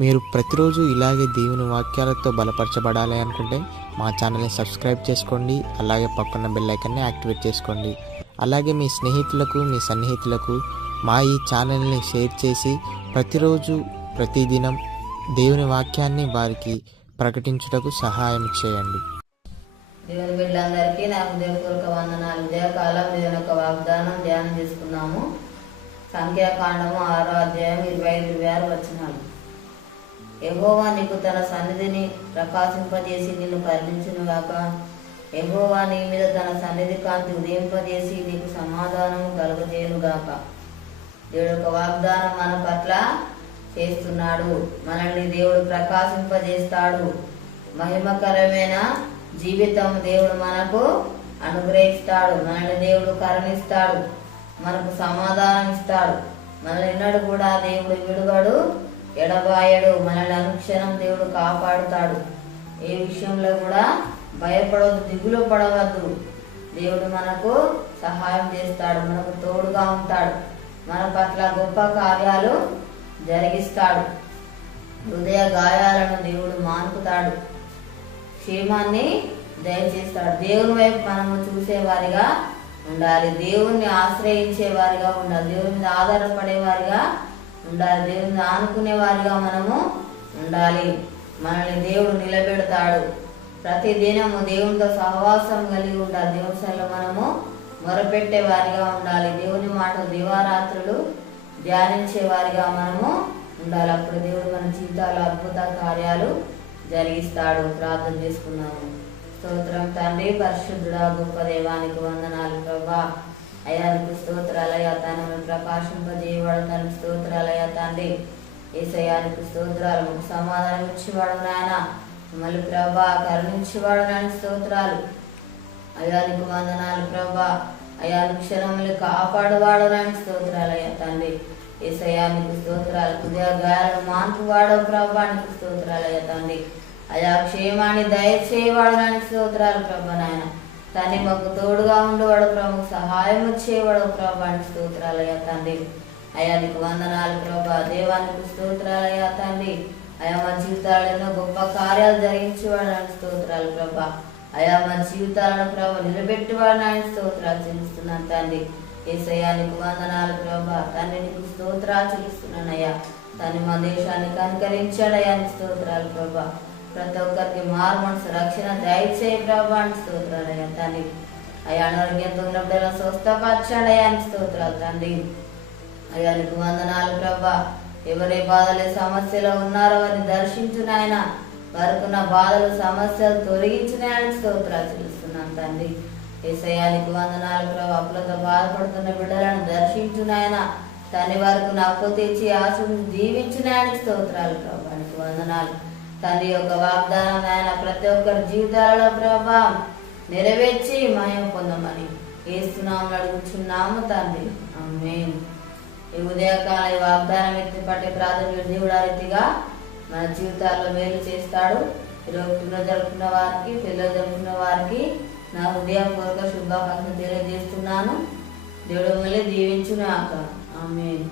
మీరు ప్రతిరోజు ఇలాగే దేవుని వాక్యాలతో బలపరచబడాలి అనుకుంటే మా ఛానల్ని సబ్స్క్రైబ్ చేసుకోండి. అలాగే పక్కన బెల్ ఐకాన్ని యాక్టివేట్ చేసుకోండి. అలాగే మీ స్నేహితులకు, మీ సన్నిహితులకు మా ఈ ఛానల్ని షేర్ చేసి ప్రతిరోజు ప్రతిదినం దేవుని వాక్యాన్ని వారికి ప్రకటించుటకు సహాయం చేయండి. దేవుని బిడ్డలందరికీ నా హృదయపూర్వక వందనాలు. ఉదయకాలం దేవుని యొక్క వాగ్దానం ధ్యానం చేసుకున్నాము. సంఖ్యాకాండము 6వ అధ్యాయం 25-26 వచనాలు. యెహోవా నీకు తన సన్నిధిని ప్రకాశింపజేసి నిన్ను కరుణించునుగాక. యెహోవా నీ మీద తన సన్నిధి కాంతి ఉదయింపజేసి నీకు సమాధానము కలుగజేయునుగాక. దేవుడు యొక్క వాగ్దానం మన పట్ల చేస్తున్నాడు. మనల్ని దేవుడు ప్రకాశింపజేస్తాడు. మహిమకరమైన జీవితం దేవుడు మనకు అనుగ్రహిస్తాడు. మనల్ని దేవుడు కరుణిస్తాడు, మనకు సమాధానం ఇస్తాడు. మనల్ని ఎన్నడూ కూడా దేవుడు విడువడు, ఎడబాయడు. మనల్ని అనుక్షణం దేవుడు కాపాడుతాడు. ఏ విషయంలో కూడా భయపడవద్దు, దిగులు పడవద్దు. దేవుడు మనకు సహాయం చేస్తాడు, మనకు తోడుగా ఉంటాడు, మన పట్ల గొప్ప కార్యాలు జరిగిస్తాడు. హృదయ గాయాలను దేవుడు మాన్పుతాడు, క్షేమాన్ని దయచేస్తాడు. దేవుని వైపు మనము చూసేవారిగా ఉండాలి, దేవుణ్ణి ఆశ్రయించే వారిగా ఉండాలి, దేవుని మీద ఆధారపడే వారిగా ఉండాలి, దేవుని మీద ఆనుకునే వారిగా మనము ఉండాలి. మనల్ని దేవుడు నిలబెడతాడు. ప్రతి దినము దేవునితో సహవాసం కలిగి ఉండాలి. దేవుని సన్నిధిలో మనము మొరపెట్టే వారిగా ఉండాలి. దేవుని మాట దివారాత్రులు ధ్యానించే వారిగా మనము ఉండాలి. అప్పుడు దేవుడు మన జీవితాల్లో అద్భుత కార్యాలు జరిగిస్తాడు. ప్రార్థన చేసుకున్నాము. స్తోత్రం తండ్రి, పరిశుద్ధుడా, గొప్ప దేవానికి వందనాలు ప్రభా. అయానికి స్తోత్రాలయ తనను ప్రకాశింపజేయవాడు తన స్తోత్రాలయ తండ్రి. ఏసయానికి స్తోత్రాలు. మాకు సమాధానం ఇచ్చేవాడు నాయన, మళ్ళీ ప్రభా కరుణించేవాడు నాయన స్తోత్రాలు. అయానికి వందనాలు ప్రభా. అయాను క్షణములు కాపాడువాడు నాయన స్తోత్రాలయ తండ్రి. ఏసయానికి స్తోత్రాలు. హృదయ గాయాలను మాన్పువాడో ప్రభానికి స్తోత్రాలయ తండ్రి. అయా క్షేమాన్ని దయచేయవాడు నాయన స్తోత్రాలు ప్రభా నాయన తండ్రి. మాకు తోడుగా ఉండేవాడు ప్రభు, సహాయం వచ్చేవాడు ప్రభానికి స్తోత్రాలయ తండ్రి. అయానికి వందనాలు ప్రభా. దేవానికి స్తోత్రాలయ తండ్రి. అయా మా జీవితాలు ఎన్నో గొప్ప కార్యాలు జరిగించేవాడు నాయన స్తోత్రాలు ప్రభా. అయా మా జీవితాలను ప్రభా నిలబెట్టేవాడు నాయన స్తోత్రాలు చెల్లిస్తున్నాను తండ్రి. ఏసయానికి వందనాలు ప్రభా. తండ్రి నీకు స్తోత్రాలు చెల్లిస్తున్నానయ్యా తండ్రి. మా దేశాన్ని కనుకరించాడు అయ్యా స్తోత్రాలు ప్రభా. ప్రతి ఒక్కరికి మారు మనసు రక్షణ దయచేయ ప్రభా అని స్తోత్రాలు అయ్యా తండ్రి. అయ్యా అనారోగ్యంతో ఉన్నప్పుడు స్వస్థపరచాడు అయ్యా అని స్తోత్రాలు తండ్రి. అయ్యా నీకు వందనాలు ప్రభా. ఎవరే బాధలు సమస్యలో ఉన్నారో వారిని దర్శించునాయన, వారికున్న బాధలు సమస్యలు తొలగించునాయని స్తోత్రాలు చెల్లిస్తున్నాను తండ్రి. ఏసయానికి వందనాలు ప్రభా. అప్పులతో బాధపడుతున్న బిడ్డలను దర్శించునాయన తండ్రి. వారికి అప్పు తెచ్చి ఆశను దీవించునాయని స్తోత్రాలు ప్రభానికి వందనాలు తండ్రి. యొక్క వాగ్దానం ఆయన ప్రతి ఒక్కరి జీవితాలలో ప్రభా నెరవేర్చి మహిమ పొందమని ఏస్తున్నాము అడుగుచున్నాము తండ్రి. ఆమేన్. ఈ ఉదయకాల ఈ వాగ్దానం ఎత్తి పట్టి ప్రార్థన దేవుడు ఆ రీతిగా మన జీవితాల్లో మేలు చేస్తాడు. ఈరోజు పిల్లలు జరుపుకున్న వారికి, పిల్లలు జరుపుకున్న వారికి నా హృదయపూర్వక శుభాకాంక్షలు తెలియజేస్తున్నాను. దేవుడు మళ్ళీ దీవించును ఆక. ఆమేన్.